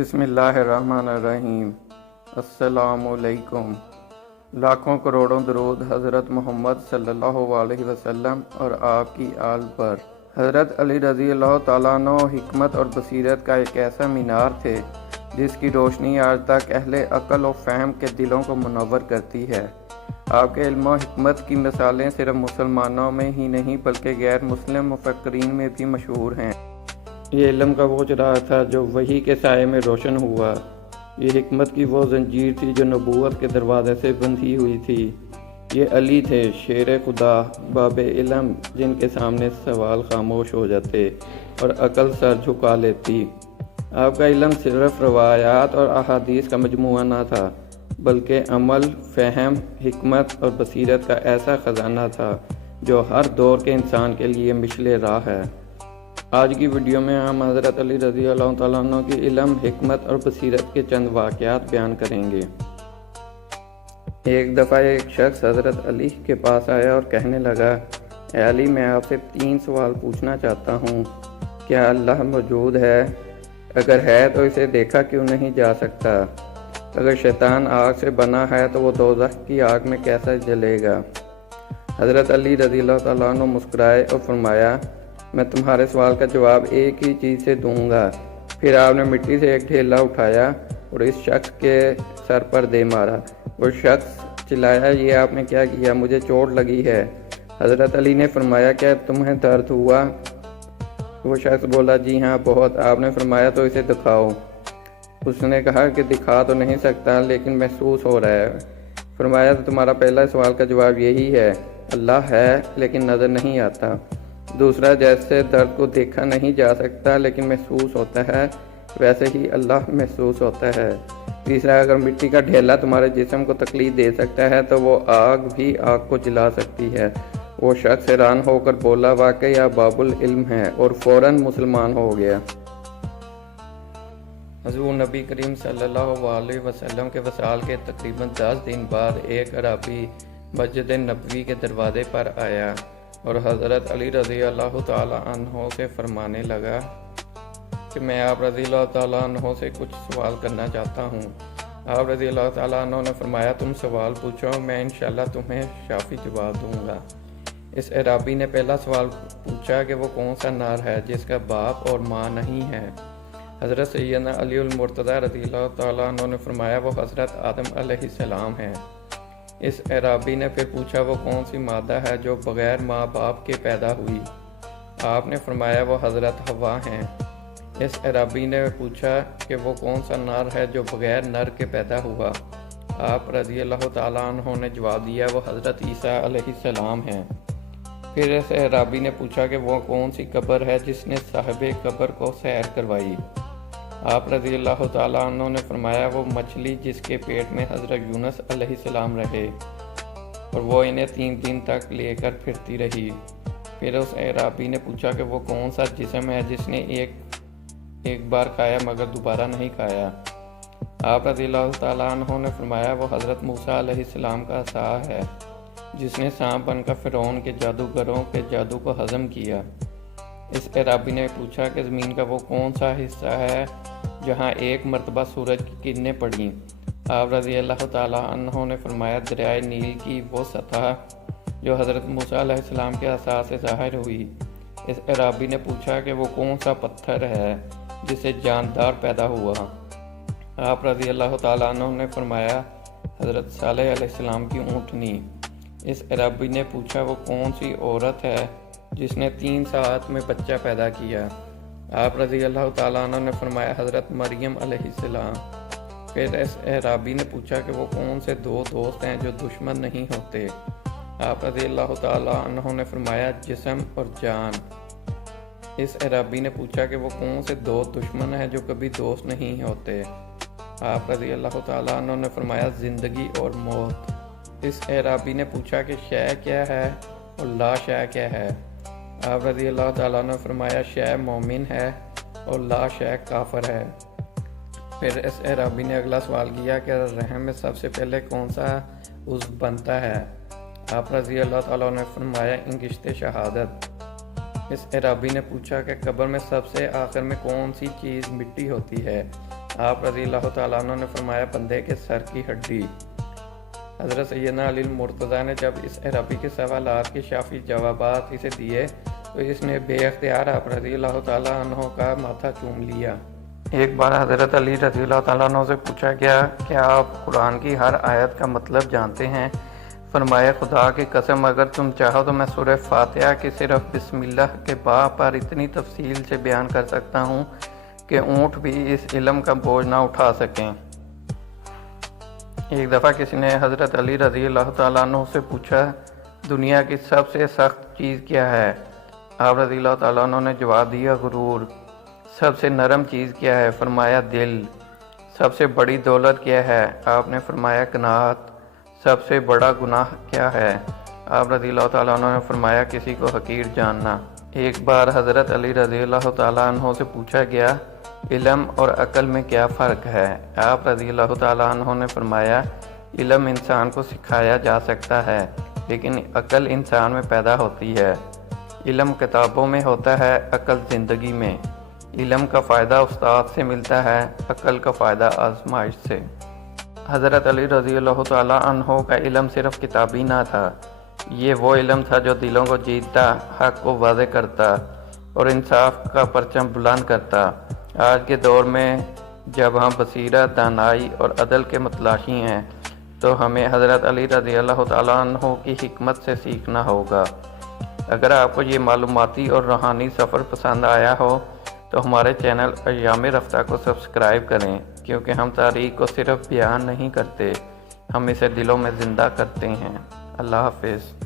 بسم اللہ الرحمن الرحیم۔ السلام علیکم۔ لاکھوں کروڑوں درود حضرت محمد صلی اللہ علیہ وسلم اور آپ کی آل پر۔ حضرت علی رضی اللہ تعالیٰ عنہ حکمت اور بصیرت کا ایک ایسا مینار تھے جس کی روشنی آج تک اہل عقل و فہم کے دلوں کو منور کرتی ہے۔ آپ کے علم و حکمت کی مثالیں صرف مسلمانوں میں ہی نہیں بلکہ غیر مسلم مفکرین میں بھی مشہور ہیں۔ یہ علم کا وہ چراغ تھا جو وحی کے سائے میں روشن ہوا۔ یہ حکمت کی وہ زنجیر تھی جو نبوت کے دروازے سے بندھی ہوئی تھی۔ یہ علی تھے، شیر خدا، باب علم، جن کے سامنے سوال خاموش ہو جاتے اور عقل سر جھکا لیتی۔ آپ کا علم صرف روایات اور احادیث کا مجموعہ نہ تھا بلکہ عمل، فہم، حکمت اور بصیرت کا ایسا خزانہ تھا جو ہر دور کے انسان کے لیے مشعل راہ ہے۔ آج کی ویڈیو میں ہم حضرت علی رضی اللہ تعالیٰ عنہ کی علم، حکمت اور بصیرت کے چند واقعات بیان کریں گے۔ ایک دفعہ ایک شخص حضرت علی کے پاس آیا اور کہنے لگا، اے علی، میں آپ سے 3 سوال پوچھنا چاہتا ہوں۔ کیا اللہ موجود ہے؟ اگر ہے تو اسے دیکھا کیوں نہیں جا سکتا؟ اگر شیطان آگ سے بنا ہے تو وہ دوزخ کی آگ میں کیسا جلے گا؟ حضرت علی رضی اللہ تعالیٰ عنہ مسکرائے اور فرمایا، میں تمہارے سوال کا جواب ایک ہی چیز سے دوں گا۔ پھر آپ نے مٹی سے ایک ڈھیلا اٹھایا اور اس شخص کے سر پر دے مارا۔ وہ شخص چلایا، یہ آپ نے کیا کیا؟ مجھے چوٹ لگی ہے۔ حضرت علی نے فرمایا، کیا تمہیں درد ہوا؟ وہ شخص بولا، جی ہاں بہت۔ آپ نے فرمایا، تو اسے دکھاؤ۔ اس نے کہا کہ دکھا تو نہیں سکتا لیکن محسوس ہو رہا ہے۔ فرمایا، تو تمہارا پہلا سوال کا جواب یہی ہے، اللہ ہے لیکن نظر نہیں آتا۔ دوسرا، جیسے درد کو دیکھا نہیں جا سکتا لیکن محسوس ہوتا ہے، ویسے ہی اللہ محسوس ہوتا ہے۔ تیسرا، اگر مٹی کا ڈھیلا تمہارے جسم کو تکلیف دے سکتا ہے تو وہ آگ بھی آگ کو جلا سکتی ہے۔ وہ شخص حیران ہو کر بولا، واقعی آپ باب العلم ہیں، اور فوراً مسلمان ہو گیا۔ حضور نبی کریم صلی اللہ علیہ وسلم کے وصال کے تقریباً 10 دن بعد ایک عربی مسجد نبوی کے دروازے پر آیا اور حضرت علی رضی اللہ تعالیٰ عنہ سے فرمانے لگا کہ میں آپ رضی اللہ تعالیٰ عنہ سے کچھ سوال کرنا چاہتا ہوں۔ آپ رضی اللہ تعالیٰ عنہ نے فرمایا، تم سوال پوچھو، میں انشاءاللہ تمہیں شافی جواب دوں گا۔ اس عربی نے پہلا سوال پوچھا کہ وہ کون سا نر ہے جس کا باپ اور ماں نہیں ہے؟ حضرت سیدنا علی المرتضیٰ رضی اللہ تعالیٰ عنہ نے فرمایا، وہ حضرت آدم علیہ السلام ہے۔ اس عربی نے پھر پوچھا، وہ کون سی مادہ ہے جو بغیر ماں باپ کے پیدا ہوئی؟ آپ نے فرمایا، وہ حضرت حوا ہیں۔ اس عربی نے پوچھا کہ وہ کون سا نر ہے جو بغیر نر کے پیدا ہوا؟ آپ رضی اللہ تعالیٰ عنہ نے جواب دیا، وہ حضرت عیسیٰ علیہ السلام ہیں۔ پھر اس عربی نے پوچھا کہ وہ کون سی قبر ہے جس نے صاحب قبر کو سیر کروائی؟ آپ رضی اللہ تعالیٰ عنہ نے فرمایا، وہ مچھلی جس کے پیٹ میں حضرت یونس علیہ السلام رہے اور وہ انہیں 3 دن تک لے کر پھرتی رہی۔ پھر اس عربی نے پوچھا کہ وہ کون سا جسم ہے جس نے ایک بار کھایا مگر دوبارہ نہیں کھایا؟ آپ رضی اللہ تعالیٰ عنہ نے فرمایا، وہ حضرت موسیٰ علیہ السلام کا عصا ہے جس نے سانپ بن کر فرعون کے جادوگروں کے جادو کو ہضم کیا۔ اس عربی نے پوچھا کہ زمین کا وہ کون سا حصہ ہے جہاں ایک مرتبہ سورج کی کرنیں پڑیں؟ آپ رضی اللہ تعالیٰ عنہ نے فرمایا، دریائے نیل کی وہ سطح جو حضرت موسیٰ علیہ السلام کے عصا سے ظاہر ہوئی۔ اس عربی نے پوچھا کہ وہ کون سا پتھر ہے جس سے جاندار پیدا ہوا؟ آپ رضی اللہ تعالیٰ عنہ نے فرمایا، حضرت صالح علیہ السلام کی اونٹنی۔ اس عربی نے پوچھا، وہ کون سی عورت ہے جس نے 3 ساعت میں بچہ پیدا کیا؟ آپ رضی اللہ تعالیٰ عنہ نے فرمایا، حضرت مریم علیہ السلام۔ پھر اس عربی نے پوچھا کہ وہ کون سے 2 دوست ہیں جو دشمن نہیں ہوتے؟ آپ رضی اللہ تعالیٰ عنہ نے فرمایا، جسم اور جان۔ اس عربی نے پوچھا کہ وہ کون سے 2 دشمن ہیں جو کبھی دوست نہیں ہوتے؟ آپ رضی اللہ تعالیٰ عنہ نے فرمایا، زندگی اور موت۔ اس عربی نے پوچھا کہ شے کیا ہے اور لا شے کیا ہے؟ آپ رضی اللہ تعالیٰ نے فرمایا، شے مومن ہے اور لا شے کافر ہے۔ پھر اس عربی نے اگلا سوال کیا کہ رحم میں سب سے پہلے کون سا عضو بنتا ہے؟ آپ رضی اللہ تعالیٰ نے فرمایا، انگشت شہادت۔ اس عربی نے پوچھا کہ قبر میں سب سے آخر میں کون سی چیز مٹی ہوتی ہے؟ آپ رضی اللہ تعالیٰ عنہ نے فرمایا بندے کے سر کی ہڈی۔ حضرت سیدنا علی المرتضیٰ نے جب اس عربی کے سوالات کے شافی جوابات اسے دیے تو اس نے بے اختیار آپ رضی اللہ تعالیٰ عنہ کا ماتھا چوم لیا۔ ایک بار حضرت علی رضی اللہ تعالیٰ عنہ سے پوچھا گیا کیا آپ قرآن کی ہر آیت کا مطلب جانتے ہیں؟ فرمایا خدا کی قسم اگر تم چاہو تو میں سورہ فاتحہ کے صرف بسم اللہ کے با پر اتنی تفصیل سے بیان کر سکتا ہوں کہ اونٹ بھی اس علم کا بوجھ نہ اٹھا سکیں۔ ایک دفعہ کسی نے حضرت علی رضی اللہ تعالیٰ عنہ سے پوچھا دنیا کی سب سے سخت چیز کیا ہے؟ آپ رضی اللہ تعالیٰ عنہ نے جواب دیا غرور۔ سب سے نرم چیز کیا ہے؟ فرمایا دل۔ سب سے بڑی دولت کیا ہے؟ آپ نے فرمایا قناعت۔ سب سے بڑا گناہ کیا ہے؟ آپ رضی اللہ تعالیٰ عنہ نے فرمایا کسی کو حقیر جاننا۔ ایک بار حضرت علی رضی اللہ تعالیٰ عنہ سے پوچھا گیا علم اور عقل میں کیا فرق ہے؟ آپ رضی اللہ تعالیٰ عنہ نے فرمایا علم انسان کو سکھایا جا سکتا ہے لیکن عقل انسان میں پیدا ہوتی ہے۔ علم کتابوں میں ہوتا ہے، عقل زندگی میں۔ علم کا فائدہ استاد سے ملتا ہے، عقل کا فائدہ آزمائش سے۔ حضرت علی رضی اللہ تعالیٰ عنہ کا علم صرف کتابی نہ تھا، یہ وہ علم تھا جو دلوں کو جیتتا، حق کو واضح کرتا اور انصاف کا پرچم بلند کرتا۔ آج کے دور میں جب ہم بصیرت، دانائی اور عدل کے متلاشی ہیں تو ہمیں حضرت علی رضی اللہ تعالیٰ عنہ کی حکمت سے سیکھنا ہوگا۔ اگر آپ کو یہ معلوماتی اور روحانی سفر پسند آیا ہو تو ہمارے چینل ایام رفتہ کو سبسکرائب کریں، کیونکہ ہم تاریخ کو صرف بیان نہیں کرتے، ہم اسے دلوں میں زندہ کرتے ہیں۔ اللہ حافظ۔